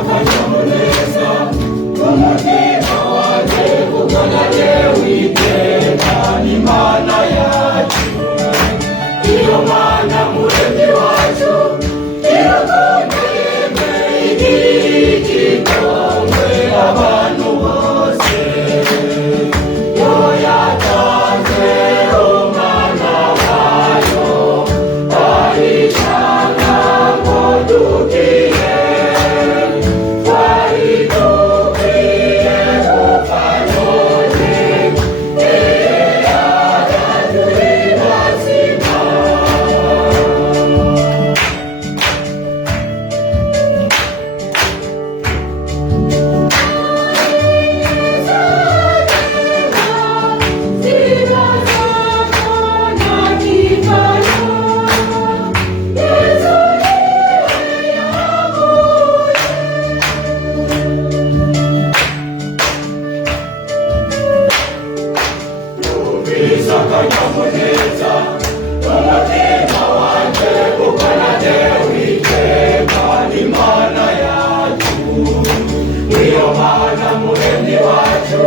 akanyamuneza umutima wanjye ukanage witeka n'Imana yacu. Iyo Mana muremyi wacu irakunda yemeye igikongwe abantu bose. Yo yatanze umwana wayo ayishaka ngo dukire, twari dukwiye gupfa none turi bazima. Akanyamuneza umutima wanjye ukanage witeka n'Imana yacu. Iyo Mana muremyi wacu